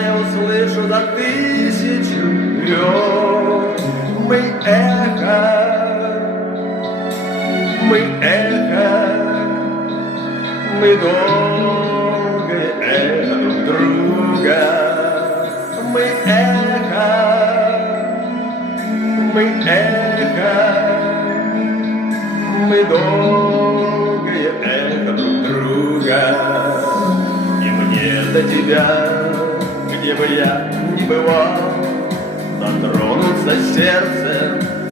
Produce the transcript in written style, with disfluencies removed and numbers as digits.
я услышу за тысячу верст. Мы эхо, мы долгое эхо друг друга. Мы эхо, мы долгое эхо друг друга. И мне до тебя, где бы я ни бывал, дотронуться сердцем